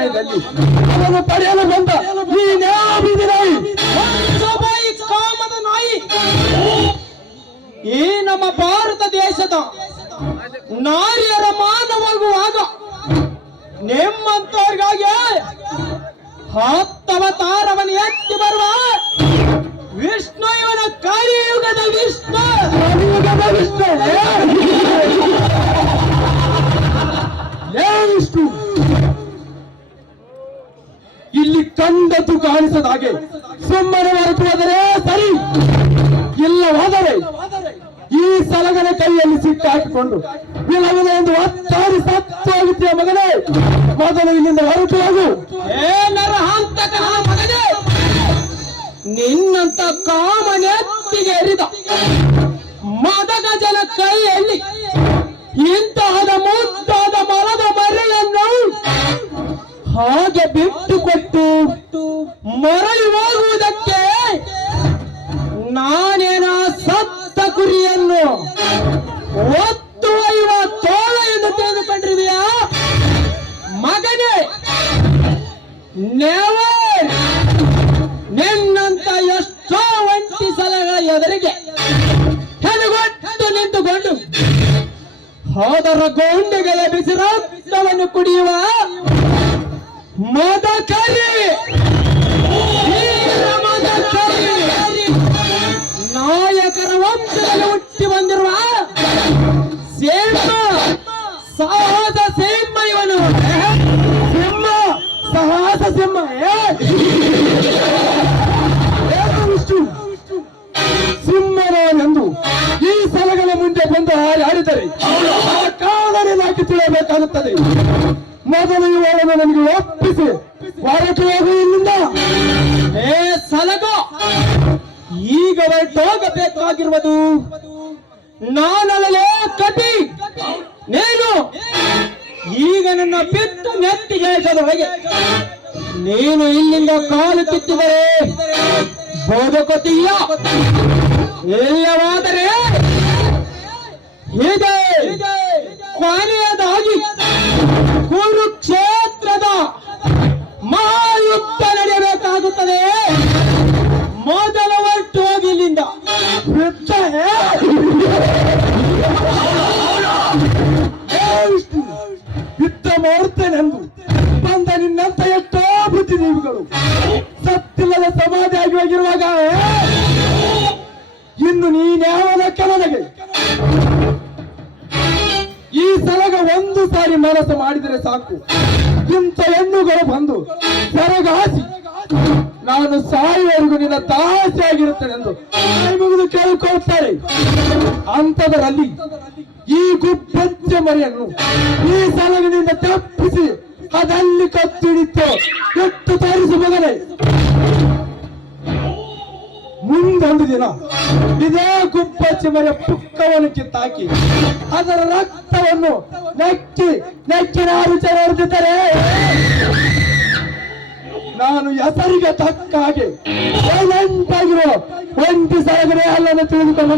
ಸಮಯದಲ್ಲಿ ಅವನು ಪಡೆಯಲು ಬಂದ ಈ ಕಾಮದ ನಾಯಿ. ಈ ನಮ್ಮ ಭಾರತ ದೇಶದ ನಾರಿಯರ ಮಾನವಾಗುವಾಗ ನಿಮ್ಮಂತವ್ರಿಗಾಗಿ ಹತ್ತವತಾರವನ್ನು ಎತ್ತಿ ಬರುವ ವಿಷ್ಣು ಇವನ ಕಲಿಯುಗದ ವಿಷ್ಣು. ಕಲಿಯುಗದ ವಿಷ್ಣು. ಇಲ್ಲಿ ಕಂಡದ್ದು ಕಾಣಿಸದ ಹಾಗೆ. ಸುಮ್ಮನೆ ಹೊರತು ಹೋದರೆ ಸರಿ. ಇಲ್ಲವಾದರೆ ಈ ಸಲಗನ ಕೈಯಲ್ಲಿ ಸಿಕ್ಕಾಕಿಕೊಂಡು ವಿಲವಿಲ ಎಂದು ಒತ್ತಾಡಿ ಸತ್ತು ಹೋಗುತ್ತೀಯ ಮಗನೇ. ಮೊದಲು ಇಲ್ಲಿಂದ ಹೊರಟು ಹೋಗು. ನಿನ್ನಂತ ಕಾಮನೆತ್ತಿಗೆ ಎರಿದ ಮದಗಜನ ಕೈಯಲ್ಲಿ ಇಂತಹದ ಮುದ್ದಾದ ಹಾಗೆ ಬಿಟ್ಟು ಕೊಟ್ಟು ಮರಳಿ ಹೋಗುವುದಕ್ಕೆ ನಾನೇನ ಸತ್ತ ಕುರಿಯನ್ನು ಒತ್ತು ಒಯ್ಯುವ ತೋಳ ಎಂದು ತೆಗೆದುಕೊಂಡಿದೆಯಾ ಮಗನೇ ನೆವರ್ ನಿನ್ನಂತ ಎಷ್ಟೋ ಒಂಟಿ ಸಲಗಳ ಎದುರಿಗೆ ಹೆಣಗೊಟ್ಟು ನಿಂತುಕೊಂಡು ಹೋದರ ಗೋಂಡೆಗಳ ಬಿಸಿ ರಕ್ತವನ್ನು ಕುಡಿಯುವ ಮದಕರಿ. ವೀರ ಮದಕರಿ. ನಾಯಕರ ವಂಶದಲ್ಲಿ ಹುಟ್ಟಿ ಬಂದಿರುವ ಸಿಂಹ ಸಾಹಸ ಸಿಂಹ ಇವನು. ಸಿಂಹ ಸಾಹಸ ಸಿಂಹ. ವಿಷ್ಣು ಸಿಂಹನವನೆಂದು ಈ ಸಲಗಳ ಮುಂದೆ ಬಂದು ಹಾಡಿದರೆ ಆ ಕಾಲನೆ ನಾಕಿ ತಿಳಿಯಬೇಕಾಗುತ್ತದೆ ಮೊದಲು ಇವಳನ್ನು ನನಗೆ ಒಪ್ಪಿಸಿ. ಹೊರಟು ಹೋಗು ಇಲ್ಲಿಂದ. ಏ ಸಲಗೋ. ಈಗ ಹೊರಟೋಗಬೇಕಾಗಿರುವುದು ನಾನಲ್ಲೇ ಕಟಿ ನೀನು. ಈಗ ನನ್ನ ಬಿಟ್ಟು ನೆತ್ತಿಗೆ ಒಳಗೆ ನೀನು ಇಲ್ಲಿಂದ ಕಾಲು ಕಿತ್ತಿದರೆ ಬದುಕುತ್ತೀಯ ಇಲ್ಲವಾದರೆ ಹೀಗೆ. ಕೊನೆಯದಾಗಿ. ಕುರುಕ್ಷೇತ್ರದ ಮಹಾಯುದ್ಧ ನಡೆಯಬೇಕಾಗುತ್ತದೆ. ಮೊದಲ ಹೊರಟು ಹೋಗಿ ಇಲ್ಲಿಂದ. ಯುದ್ಧ ಮಾಡುತ್ತೇನೆಂದು ಬಂದ ನಿನ್ನಂತ ಎಷ್ಟೋ ಬುದ್ಧಿಜೀವಿಗಳು. ಮನಸ್ಸು ಮಾಡಿದರೆ ಸಾಕು. ಇಂತ ಹೆಣ್ಣುಗಳು ಬಂದು ಸರಗಾಸಿ. ನಾನು ಸಾಯುವವರೆಗೂ ನಿನ್ನ ದಾಸಿ ಆಗಿರುತ್ತೇನೆ ಎಂದು ಮುಗಿದು ಕೇಳಿಕೊಳ್ಳುತ್ತಾರೆ. ಅಂತದರಲ್ಲಿ ಈ ಗುಪ್ಪಂಚ ಮರಿಯನ್ನು ಈ ಸಲಗಿನಿಂದ ತಪ್ಪಿಸಿ, ಅದಲ್ಲಿ ಕತ್ತಿಡಿತ್ತು ಎಷ್ಟು ತೋರಿಸು ಮಗನೇ ದಿನ ಇದೇ ಗುಬ್ಬಚ್ಚಿ ಮರಿಯ ಪುಕ್ಕವನ್ನು ಕಿತ್ತಾಕಿ ಅದರ ರಕ್ತವನ್ನು ನೆಕ್ಕಿ ನೆಚ್ಚಿನ ವಿಚಾರ ಹೊರದಿದ್ದರೆ ನಾನು ಹೆಸರಿಗೆ ತಕ್ಕ ಹಾಗೆ ಸೈಲೆಂಟಾಗಿರೋ ಒಂಟಿ ಸರಗಡೆ ಅಲ್ಲನ್ನು ತಿಳಿದುಕೊಂಡು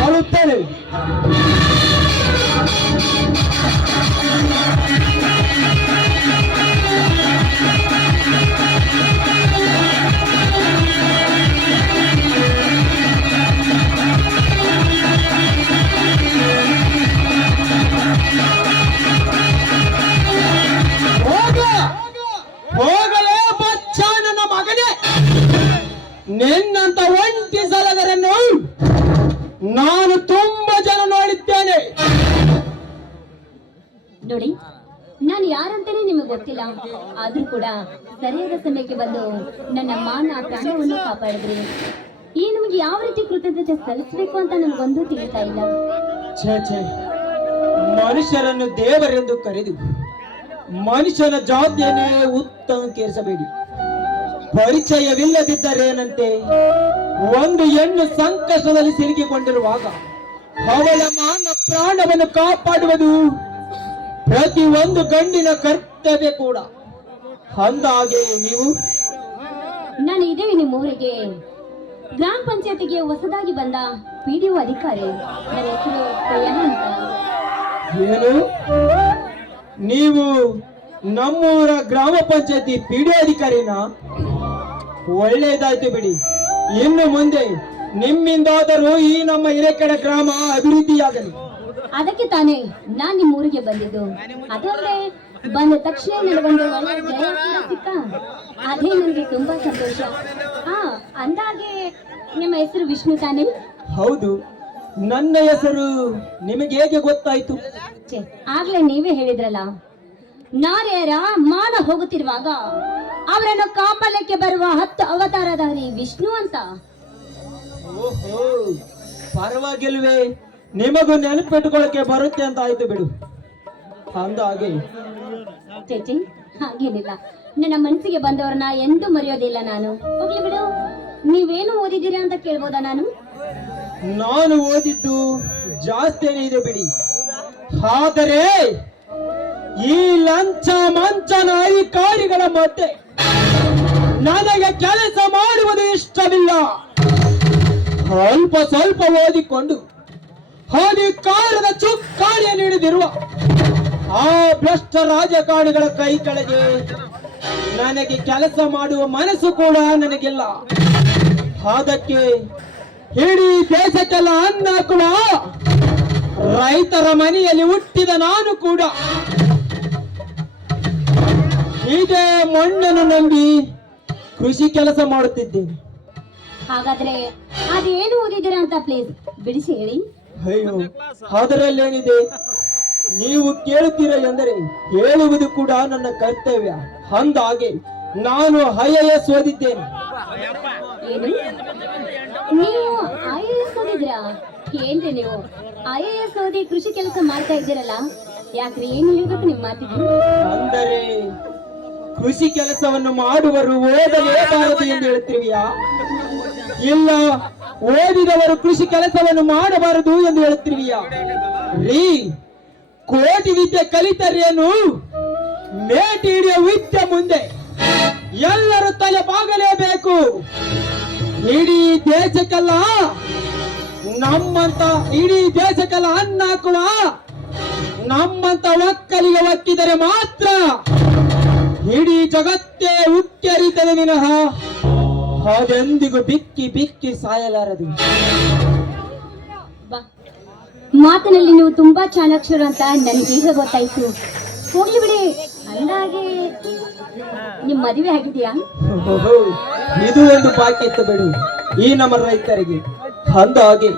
ಬರುತ್ತೇನೆ. ಸರಿಯಾದ ಬಂದು ನನ್ನ ಮಾನ ಪ್ರಾಣವನ್ನು ಕಾಪಾಡಿದ್ರಿ. ಈ ನಿಮಗೆ ಯಾವ ರೀತಿ ಕೃತಜ್ಞತೆ ಸಲ್ಲಿಸಬೇಕು ಅಂತ ನನಗೊಂದು ತಿಳಿತಾ ಇಲ್ಲ. ಮನುಷ್ಯರನ್ನು ದೇವರೆಂದು ಕರೆದು ಮನುಷ್ಯನ ಜಾತಿಯನ್ನೇ ಉತ್ತಮಕ್ಕೇರಿಸಬೇಡಿ ಪರಿಚಯವಿಲ್ಲದಿದ್ದರೇನಂತೆ ಒಂದು ಹೆಣ್ಣು ಸಂಕಷ್ಟದಲ್ಲಿ ಸಿಲುಕಿಕೊಂಡಿರುವಾಗ ಅವಳ ಮಾನ ಪ್ರಾಣವನ್ನು ಕಾಪಾಡುವುದು ಪ್ರತಿ ಒಂದು ಗಂಡಿನ ಕರ್ತವ್ಯ ಕೂಡ. ಅಂದಾಗೆ ನೀವು? ನಾನು ಇದೇ ನಿಮ್ಮ ಊರಿಗೆ ಗ್ರಾಮ ಪಂಚಾಯತಿಗೆ ಹೊಸದಾಗಿ ಬಂದ ಪಿ ಡಿ ಅಧಿಕಾರಿ. ನನ್ನ ಹೆಸರು ಪ್ರಯಾಣ ಅಂತ. ಏನು? ನೀವು ನಮ್ಮೂರ ಗ್ರಾಮ ಪಂಚಾಯತಿ ಪಿಡಿ ಅಧಿಕಾರಿನ? ಒಳ್ಳೇದಾಯ್ತು ಬಿಡಿ. ಇನ್ನು ಮುಂದೆ ನಿಮ್ಮಿಂದಾದರೂ ಈ ನಮ್ಮ ಹಿರೇಕೆರೆ ಗ್ರಾಮ ಅಭಿವೃದ್ಧಿಯಾಗಲಿ. ಅದಕ್ಕೆ ತಾನೇ ನಾನು ನಿಮ್ಮ ಊರಿಗೆ ಬಂದಿದ್ದು. ಅದಲ್ಲದೆ ಬಂದ ತಕ್ಷಣ ನನಗೊಂದು ಕೂಡ ಸಿಕ್ಕ ಅದೇ ನನಗೆ ತುಂಬಾ ಸಂತೋಷ. ಹಾ ಅಂದಾಗೆ ನಿಮ್ಮ ಹೆಸರು ವಿಷ್ಣು ತಾನೇ? ಹೌದು. ನನ್ನ ಹೆಸರು ನಿಮಗೆ ಹೇಗೆ ಗೊತ್ತಾಯ್ತು? ಛೆ, ಆಗ್ಲೇ ನೀವೇ ಹೇಳಿದ್ರಲ್ಲ. ನಾರ್ಯರ ಮಾನ ಹೋಗುತ್ತಿರುವಾಗ ಅವರನ್ನು ಕಾಪಾಲಕ್ಕೆ ಬರುವ ಹತ್ತು ಅವತಾರದಾರಿ ವಿಷ್ಣು ಅಂತ. ಓಹೋ ಪರವಾಗಿಲ್ವೇ. ನಿಮಗೂ ನೆನಪಿಟ್ಕೊಳ್ಳಕ್ಕೆ ಬರುತ್ತೆ ಅಂತ ಆಯ್ತು ಬಿಡು. ಚೇಚಿ ಹಾಗೇನಿಲ್ಲ. ನನ್ನ ಮನಸ್ಸಿಗೆ ಬಂದವ್ರನ್ನ ಎಂದೂ ಮರೆಯೋದಿಲ್ಲ ನಾನು. ಹೋಗ್ಲಿ ಬಿಡು. ನೀವೇನು ಓದಿದ್ದೀರಾ ಅಂತ ಕೇಳ್ಬೋದಾ ನಾನು? ನಾನು ಓದಿದ್ದು ಜಾಸ್ತಿ ಇದೆ ಬಿಡಿ. ಆದರೆ ಈ ಲಂಚ ಮಂಚ ಅಧಿಕಾರಿಗಳ ಮಧ್ಯೆ ನನಗೆ ಕೆಲಸ ಮಾಡುವುದು ಇಷ್ಟವಿಲ್ಲ. ಅಲ್ಪ ಸ್ವಲ್ಪ ಓದಿಕೊಂಡು ಅಧಿಕಾರದ ಚುಕ್ಕಾಣಿಯನ್ನು ಹಿಡಿದಿರುವ ಆ ಭ್ರಷ್ಟ ರಾಜಕಾರಣಿಗಳ ಕೈ ಕೆಳಗೆ ನನಗೆ ಕೆಲಸ ಮಾಡುವ ಮನಸ್ಸು ಕೂಡ ನನಗಿಲ್ಲ. ಅದಕ್ಕೆ ಇಡೀ ದೇಶಕ್ಕೆಲ್ಲ ಅನ್ನ ಕೂಡ ರೈತರ ಮನೆಯಲ್ಲಿ ಹುಟ್ಟಿದ ನಾನು ಕೂಡ. ಹೀಗೆ ಮಣ್ಣನ್ನು ನಂಬಿ ಕೃಷಿ ಕೆಲಸ ಮಾಡುತ್ತಿದ್ದೇನೆ. ಹಾಗಾದ್ರೆ ಅದೇನು ಓದಿದ್ದೀರಾ ಅಂತ ಪ್ಲೀಸ್ ಬಿಡಿಸಿ ಹೇಳಿ. ಅಯ್ಯೋ ಅದರಲ್ಲೇನಿದೆ? ನೀವು ಕೇಳುತ್ತೀರ ಎಂದರೆ ಹೇಳುವುದು ಕೂಡ ನನ್ನ ಕರ್ತವ್ಯ. ಅಂದಾಗೆ ನಾನು ಐ ಎ ಎಸ್ ಓದಿದ್ದೇನೆ. ನೀವು ಐ ಎ ಎಸ್ ಓದಿದ್ರಾ ಏನ್ರಿ ನೀವು? ಐ ಎ ಎಸ್ ಓದಿ ಕೃಷಿ ಕೆಲಸ ಮಾಡ್ತಾ ಇದ್ದೀರಲ್ಲ? ಯಾಕ್ರಿ ಏನ್ ಹೇಳ್ಬೇಕು ನಿಮ್ ಮಾತಿಗೆ ಅಂದರೆ ಕೃಷಿ ಕೆಲಸವನ್ನು ಮಾಡುವರು ಓದಲೇಬಾರದು ಎಂದು ಹೇಳ್ತೀವಿಯಾ ಇಲ್ಲ ಓದಿದವರು ಕೃಷಿ ಕೆಲಸವನ್ನು ಮಾಡಬಾರದು ಎಂದು ಹೇಳ್ತಿರುವಿಯಾ ರೀ ಕೋಟಿ ವಿದ್ಯೆ ಕಲಿತರೇನು? ಮೇಟಿ ಹಿಡಿಯ ವಿದ್ಯೆ ಮುಂದೆ ಎಲ್ಲರೂ ತಲೆ ಬಾಗಲೇಬೇಕು. ಇಡೀ ದೇಶಕ್ಕೆಲ್ಲ ನಮ್ಮಂತ ಇಡೀ ದೇಶಕ್ಕೆಲ್ಲ ಅನ್ನ ಹಾಕುವ ನಮ್ಮಂತ ಒಕ್ಕಲಿಗೆ ಒಕ್ಕಿದರೆ ಮಾತ್ರ ಇಡೀ ಜಗತ್ತೇ ಉಕ್ಕರಿತದೆ ವಿನಃ ಅದೆಂದಿಗೂ ಬಿಕ್ಕಿ ಬಿಕ್ಕಿ ಸಾಯಲಾರದು. ಮಾತಿನಲ್ಲಿ ನೀವು ತುಂಬಾ ಚಾಣಾಕ್ಷರು ಅಂತ ನನಗೆ ಈಗ ಗೊತ್ತಾಯ್ತು. ಹೋಗ್ಲಿ ಬಿಡಿ. ಅಂದಾಗೆ ನಿಮ್ ಮದುವೆ ಆಗಿದೆಯಾ? ಇದು ಒಂದು ಬಾಕಿ ಇತ್ತು ಬಿಡು. ಈ ನಮ್ಮ ರೈತರಿಗೆ. ಅಂದಾಗೆ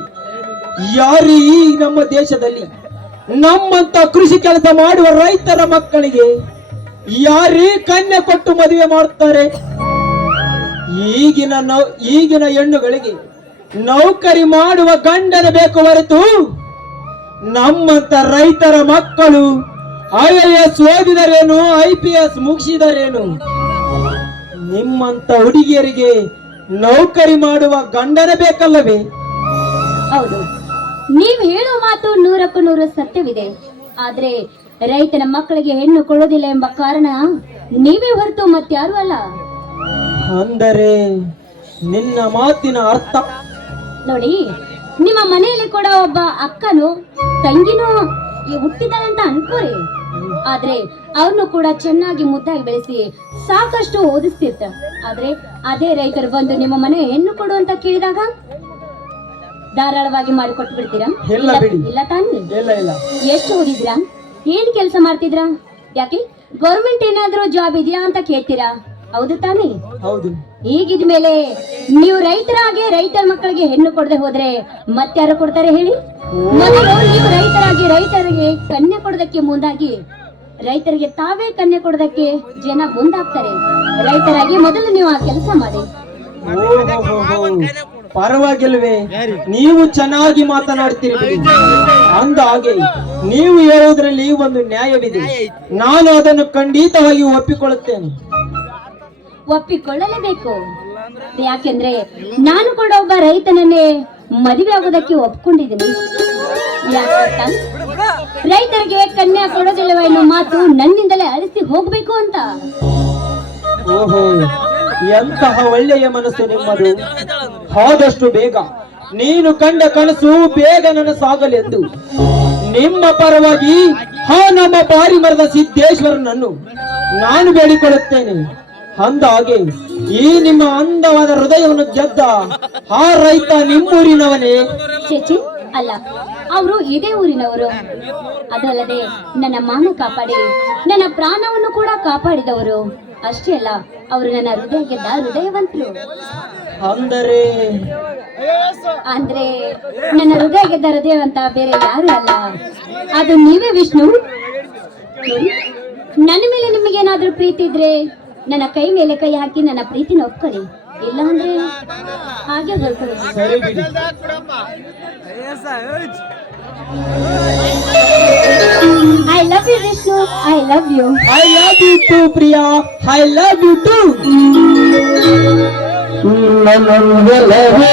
ಯಾರು ಈ ನಮ್ಮ ದೇಶದಲ್ಲಿ ನಮ್ಮಂತ ಕೃಷಿ ಕೆಲಸ ಮಾಡುವ ರೈತರ ಮಕ್ಕಳಿಗೆ ಯಾರೇ ಕನ್ಯೆ ಕೊಟ್ಟು ಮದುವೆ ಮಾಡುತ್ತಾರೆ ಈಗಿನ ಈಗಿನ ಹೆಣ್ಣುಗಳಿಗೆ ನೌಕರಿ ಮಾಡುವ ಗಂಡನ ಬೇಕು ಹೊರತು ನಮ್ಮಂತ ರೈತರ ಮಕ್ಕಳು ಐ ಎ ಎಸ್ ಓದಿದರೇನು ಐ ಪಿ ಎಸ್ ಮುಗಿಸಿದರೇನು? ನಿಮ್ಮಂತ ಹುಡುಗಿಯರಿಗೆ ನೌಕರಿ ಮಾಡುವ ಗಂಡನ ಬೇಕಲ್ಲವೇ? ಹೌದು. ನೀವು ಹೇಳೋ ಮಾತು ನೂರಕ್ಕೂ ನೂರು ಸತ್ಯವಿದೆ. ಆದ್ರೆ ರೈತನ ಮಕ್ಕಳಿಗೆ ಹೆಣ್ಣು ಕೊಡೋದಿಲ್ಲ ಎಂಬ ಕಾರಣ ನೀವೇ ಹೊರತು ಮತ್ತಾರು ಅಲ್ಲ. ಅಂದರೆ ನಿನ್ನ ಮಾತಿನ ಅರ್ಥ. ನೋಡಿ ನಿಮ್ಮ ಮನೆಯಲ್ಲಿ ಕೂಡ ಒಬ್ಬ ಅಕ್ಕನು ತಂಗಿನೂ ಹುಟ್ಟಿದಾಳೆ ಅಂತ ಅನ್ಕೋರಿ. ಆದ್ರೆ ಅವ್ರನ್ನು ಕೂಡ ಚೆನ್ನಾಗಿ ಮುದ್ದಾಗಿ ಬೆಳೆಸಿ ಸಾಕಷ್ಟು ಓದಿಸ್ತಿರ್ತ. ಆದ್ರೆ ಅದೇ ರೈತರು ಬಂದು ನಿಮ್ಮ ಮನೆ ಹೆಣ್ಣು ಕೊಡು ಅಂತ ಕೇಳಿದಾಗ ಧಾರಾಳವಾಗಿ ಮಾಡಿಕೊಟ್ಟು ಬಿಡ್ತೀರಾ ಇಲ್ಲ ತಾನೇ? ಎಷ್ಟು ಓದಿದ್ರಾ? ಏನ್ ಕೆಲಸ ಮಾಡ್ತಿದ್ರಾ? ಯಾಕೆ ಗೌರ್ಮೆಂಟ್ ಏನಾದ್ರೂ ಜಾಬ್ ಇದೆಯಾ ಅಂತ ಕೇಳ್ತೀರಾ? ಹೌದು ತಾನೇ? ಹೌದು. ಈಗಿದ್ಮೇಲೆ ನೀವು ರೈತರಾಗಿ ರೈತರ ಮಕ್ಕಳಿಗೆ ಹೆಣ್ಣು ಕೊಡದೆ ಹೋದ್ರೆ ಮತ್ತಾರು ಕೊಡ್ತಾರೆ ಹೇಳಿ ಮೊದಲು ನೀವು ರೈತರಾಗಿ ರೈತರಿಗೆ ಕನ್ಯೆ ಕೊಡೋದಕ್ಕೆ ಮುಂದಾಗಿ ರೈತರಿಗೆ ತಾವೇ ಕನ್ಯೆ ಕೊಡೋದಕ್ಕೆ ಜನ ಮುಂದಾಗ್ತಾರೆ ರೈತರಾಗಿ ಮೊದಲು ನೀವು ಆ ಕೆಲಸ ಮಾಡಿ. ಪರವಾಗಿಲ್ವೇ ನೀವು ಚೆನ್ನಾಗಿ ಮಾತನಾಡ್ತೀರಿ. ಅಂದ ಹಾಗೆ, ನೀವು ಹೇಳೋದ್ರಲ್ಲಿ ಒಂದು ನ್ಯಾಯವಿದೆ ನಾನು ಅದನ್ನು ಖಂಡಿತವಾಗಿ ಒಪ್ಪಿಕೊಳ್ಳುತ್ತೇನೆ ಒಪ್ಪಿಕೊಳ್ಳಲೇಬೇಕು. ಯಾಕೆಂದ್ರೆ ನಾನು ಕೂಡ ಒಬ್ಬ ರೈತನನ್ನೇ ಮದುವೆ ಆಗೋದಕ್ಕೆ ಒಪ್ಕೊಂಡಿದ್ದೀನಿ. ರೈತರಿಗೆ ಕನ್ಯಾ ಕೊಡೋದಿಲ್ಲವ ಎನ್ನುವ ಮಾತು ನನ್ನಿಂದಲೇ ಅಳಿಸಿ ಹೋಗ್ಬೇಕು ಅಂತ. ಓಹೋ, ಎಂತಹ ಒಳ್ಳೆಯ ಮನಸ್ಸು ನಿಮ್ಮದು. ಆದಷ್ಟು ಬೇಗ. ನೀನು ಕಂಡ ಕನಸು ಬೇಗ ನನಸಾಗಲೆಂದು. ನಿಮ್ಮ ಪರವಾಗಿ ಹಾ ನಮ್ಮ ಬಾರಿ ಮರದ ಸಿದ್ದೇಶ್ವರನನ್ನು ನಾನು ಬೇಡಿಕೊಳ್ಳುತ್ತೇನೆ. ಅಂದ ಹಾಗೆ ಈ ನಿಮ್ಮ ಅಂದವಾದ ಹೃದಯವನ್ನು ಗೆದ್ದ ಆ ರೈತ ನಿಮ್ಮೂರಿನವನೇ? ಚೇಚಿ ಅಲ್ಲ ಅವರು ಇದೇ ಊರಿನವರು. ಅದಲ್ಲದೆ ನನ್ನ ಮಾನ ಕಾಪಾಡಿ ನನ್ನ ಪ್ರಾಣವನ್ನು ಕೂಡ ಕಾಪಾಡಿದವರು. ಅಷ್ಟೇ ಅಲ್ಲ ಅವರು ನನ್ನ ಹೃದಯ ಗೆದ್ದ ಹೃದಯವಂತರು. ಅಂದರೆ? ಅಂದ್ರೆ ನನ್ನ ಹೃದಯ ಗೆದ್ದ ಹೃದಯವಂತ ಬೇರೆ ಯಾರು ಅಲ್ಲ. ಅದು ನೀವೇ ವಿಷ್ಣು. ನನ್ನ ಮೇಲೆ ನಿಮಗೇನಾದ್ರೂ ಪ್ರೀತಿ ಇದ್ರೆ? ನನ್ನ ಕೈ ಮೇಲೆ ಕೈ ಹಾಕಿ ನನ್ನ ಪ್ರೀತಿನ ಒಪ್ಕೊಳ್ಳಿ. ಇಲ್ಲ ಅಂದ್ರೆ ಹಾಗೆ ಹೊರಟು. ಸರಿ ಬಿಡಿ. I love you Vishnu I love you I love you too Priya I love you too ನನ್ನೊಂದಲವೇ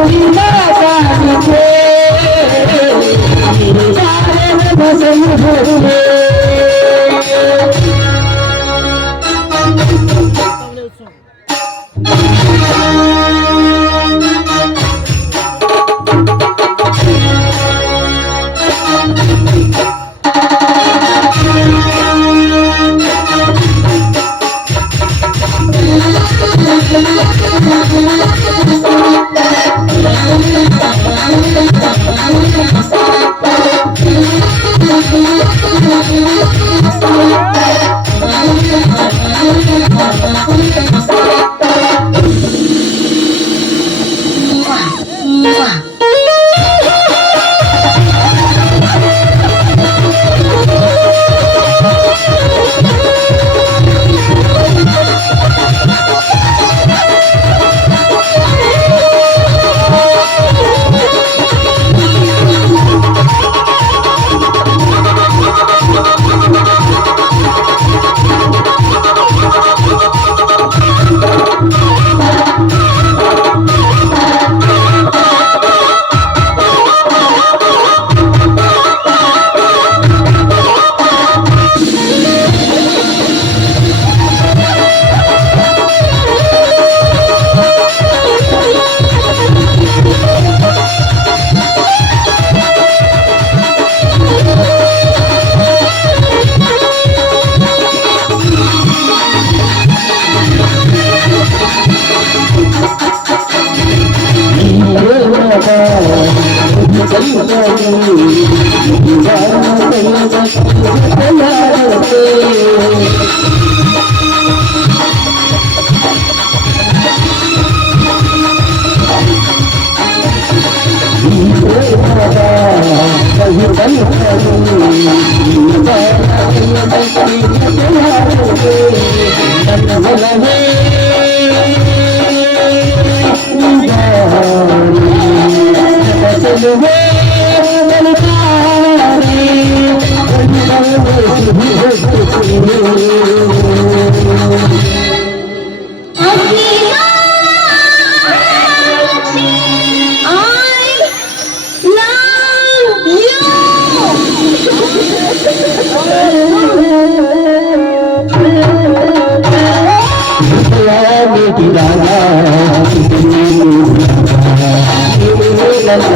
I'm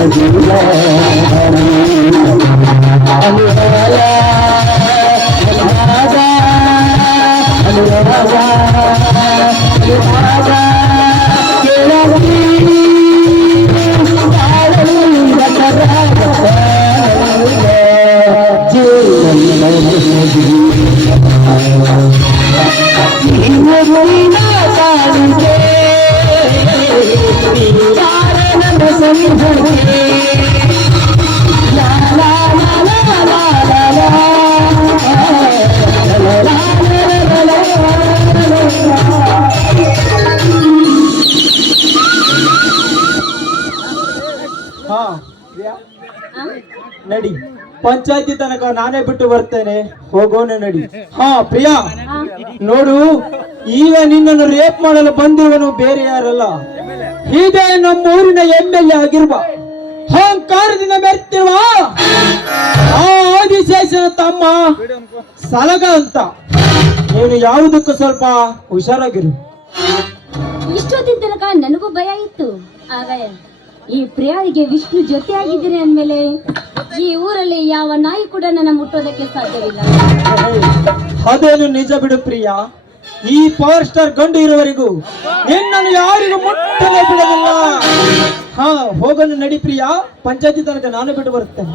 ಹಾ ಪ್ರಿಯಾ ನಡಿ. ಪಂಚಾಯತಿ ತನಕ ನಾನೇ ಬಿಟ್ಟು ಬರ್ತೇನೆ. ಹೋಗೋಣ ನಡಿ. ಹಾ ಪ್ರಿಯಾ? ನೋಡು ಈಗ ನಿನ್ನನ್ನು ರೇಪ್ ಮಾಡಲು ಬಂದಿರುವನು ಬೇರೆ ಯಾರಲ್ಲ. ಇದೇ ನಮ್ಮೂರಿನ ಎಂ ಎಲ್ ಎ ಆಗಿರುವ ಅಹಂಕಾರದಿಂದ ಮೆರೆತಿರುವ ಆ ಆದಿಶೇಷನ ತಮ್ಮ ಸಲಗ ಅಂತ. ನೀನು ಯಾವುದಕ್ಕೂ ಸ್ವಲ್ಪ ಹುಷಾರಾಗಿರು. ಇಷ್ಟೊತ್ತಿನ ತನಕ ನನಗೂ ಭಯ ಇತ್ತು. ಆಗ ಈ ಪ್ರಿಯಾರಿಗೆ ವಿಷ್ಣು ಜೊತೆ ಆಗಿದ್ದೀರಿ ಅಂದ್ಮೇಲೆ ಈ ಊರಲ್ಲಿ ಯಾವ ನಾಯಿ ಕೂಡ ನನ್ನ ಮುಟ್ಟೋದಕ್ಕೆ ಸಾಧ್ಯವಿಲ್ಲ. ಅದೇನು ನಿಜ ಬಿಡು ಪ್ರಿಯ. ಈ ಪವರ್ ಸ್ಟಾರ್ ಗಂಡು ಇರುವವರೆಗೂ ನಿನ್ನನ್ನು ಯಾರಿಗೂ ಮುಟ್ಟಲೇ ಬಿಡೋದಿಲ್ಲ ಹಾ ಹೋಗೋಣ ನಡಿ ಪ್ರಿಯ. ಪಂಚಾಯತಿ ತನಕ ನಾನು ಬಿಟ್ಟು ಬರುತ್ತೇನೆ.